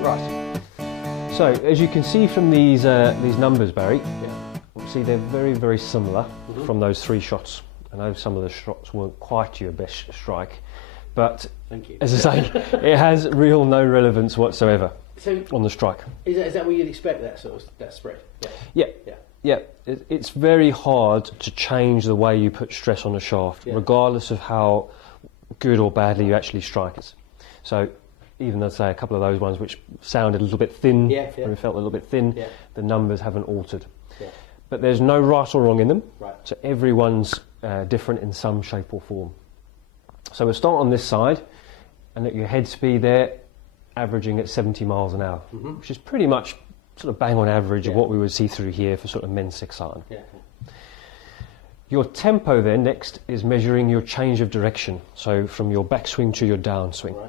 Right. So, as you can see from these numbers, Barry, obviously they're very, very similar from those 3 shots. I know some of the shots weren't quite your best strike, but thank you. As I say, it has no relevance whatsoever on the strike. Is that what you'd expect, that spread? Yeah. It's very hard to change the way you put stress on a shaft, regardless of how good or badly you actually strike it. So, even let's say a couple of those ones which sounded a little bit thin, or felt a little bit thin, the numbers haven't altered. But there's no right or wrong in them, so everyone's different in some shape or form. So we'll start on this side, and at your head speed there, averaging at 70 miles an hour, which is pretty much sort of bang on average of what we would see through here for sort of men's 6-iron. Your tempo then next is measuring your change of direction, so from your backswing to your downswing.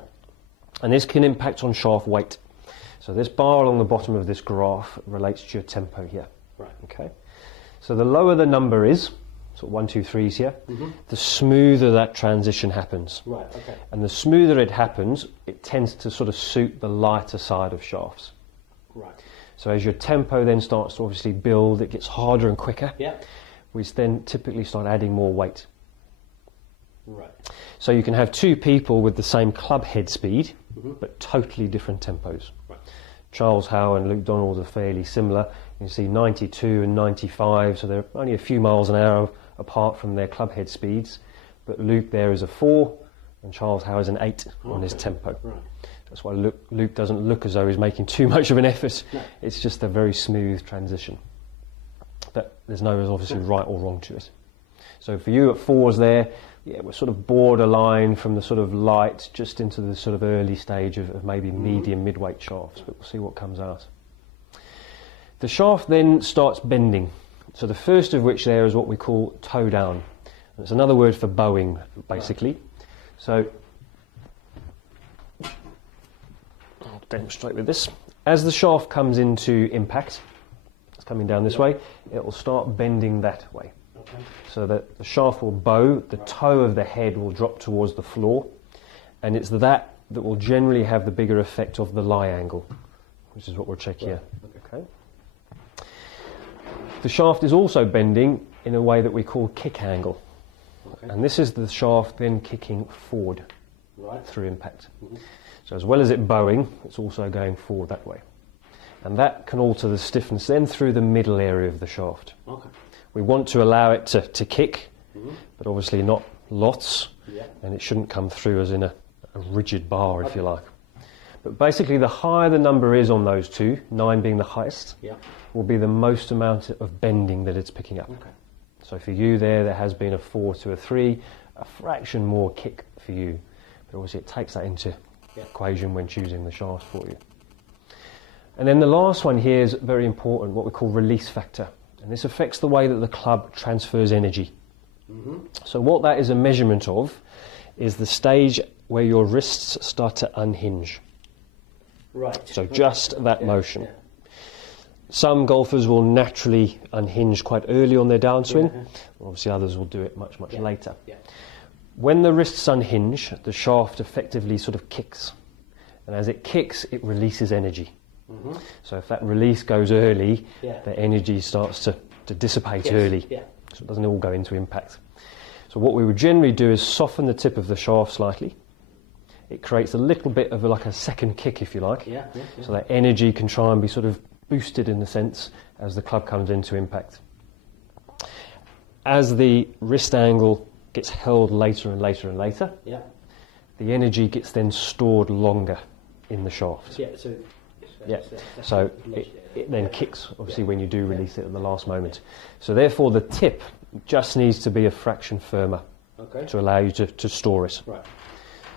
And this can impact on shaft weight. So this bar along the bottom of this graph relates to your tempo here. Okay. So the lower the number is, sort of 1, 2, 3s here, the smoother that transition happens. And the smoother it happens, it tends to sort of suit the lighter side of shafts. So as your tempo then starts to obviously build, it gets harder and quicker. We then typically start adding more weight. So you can have 2 people with the same club head speed, but totally different tempos. Charles Howe and Luke Donald are fairly similar. You can see 92 and 95, so they're only a few miles an hour apart from their club head speeds. But Luke there is a 4, and Charles Howe is an 8 on his tempo. That's why Luke doesn't look as though he's making too much of an effort. It's just a very smooth transition. But there's no obviously right or wrong to it. So for you at 4s there, we're sort of borderline from the sort of light just into the sort of early stage of maybe medium mid-weight shafts, but we'll see what comes out. The shaft then starts bending. So the first of which there is what we call toe down. It's another word for bowing, basically. So I'll demonstrate with this. As the shaft comes into impact, it's coming down this way, it will start bending that way. So that the shaft will bow, the toe of the head will drop towards the floor, and it's that will generally have the bigger effect of the lie angle, which is what we'll check here. Okay. The shaft is also bending in a way that we call kick angle, and this is the shaft then kicking forward through impact. So as well as it bowing, it's also going forward that way, and that can alter the stiffness then through the middle area of the shaft. We want to allow it to kick, but obviously not lots, and it shouldn't come through as in a rigid bar, if you like. But basically, the higher the number is on those 2, 9 being the highest, will be the most amount of bending that it's picking up. So for you there has been a 4 to a 3, a fraction more kick for you. But obviously it takes that into equation when choosing the shaft for you. And then the last one here is very important, what we call release factor. And this affects the way that the club transfers energy. So what that is a measurement of is the stage where your wrists start to unhinge. So just that motion. Some golfers will naturally unhinge quite early on their downswing. Obviously others will do it much, much later. When the wrists unhinge, the shaft effectively sort of kicks. And as it kicks, it releases energy. So if that release goes early, the energy starts to dissipate early, so it doesn't all go into impact. So what we would generally do is soften the tip of the shaft slightly. It creates a little bit of like a second kick, if you like, so that energy can try and be sort of boosted in a sense as the club comes into impact. As the wrist angle gets held later and later and later, the energy gets then stored longer in the shaft. So it then kicks, obviously, when you do release it at the last moment. So therefore, the tip just needs to be a fraction firmer to allow you to store it.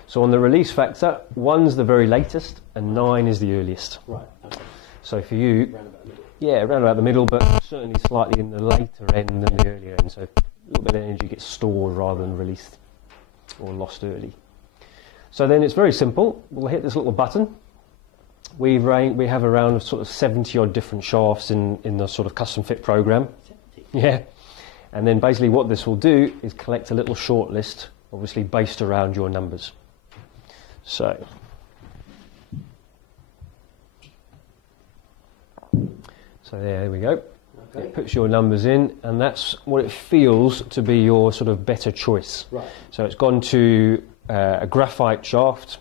So on the release factor, 1's the very latest, and 9 is the earliest. So for you, around about the middle, but certainly slightly in the later end than the earlier end. So a little bit of energy gets stored rather than released or lost early. So then it's very simple. We'll hit this little button. We have around sort of 70 odd different shafts in the sort of custom fit program. 70? And then basically what this will do is collect a little short list, obviously based around your numbers. So So there we go. Okay. It puts your numbers in, and that's what it feels to be your sort of better choice. Right. So it's gone to a graphite shaft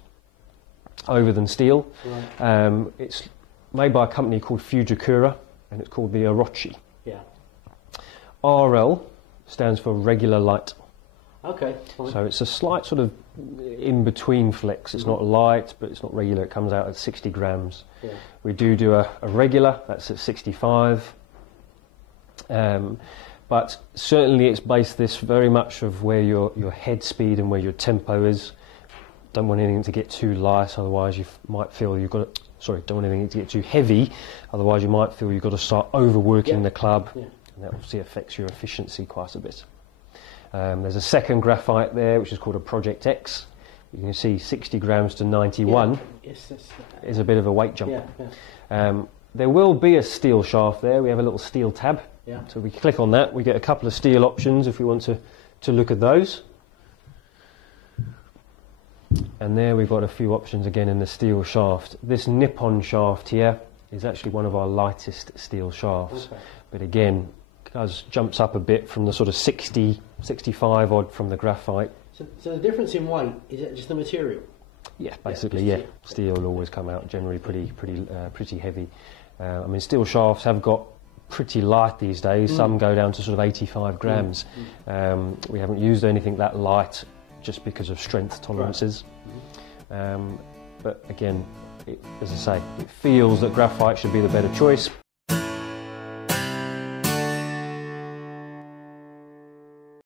over than steel. Right. It's made by a company called Fujikura, and it's called the Orochi. Yeah. RL stands for regular light. Okay. Fine. So it's a slight sort of in-between flex. It's not light, but it's not regular. It comes out at 60 grams. Yeah. We do a regular, that's at 65. But certainly it's based this very much of where your head speed and where your tempo is. Don't want anything to get too light, otherwise you might feel you've got to, don't want anything to get too heavy, otherwise you might feel you've got to start overworking the club, and that obviously affects your efficiency quite a bit. There's a second graphite there, which is called a Project X. You can see 60 grams to 91 is a bit of a weight jump. There will be a steel shaft there. We have a little steel tab. So we click on that. We get a couple of steel options if we want to look at those. And there we've got a few options again in the steel shaft. This Nippon shaft here is actually one of our lightest steel shafts. But again, jumps up a bit from the sort of 60, 65 odd from the graphite. So the difference in weight, is it just the material? Yeah, basically, Steel will always come out generally pretty heavy. I mean, steel shafts have got pretty light these days. Some go down to sort of 85 grams. We haven't used anything that light just because of strength tolerances. But again, as I say, it feels that graphite should be the better choice,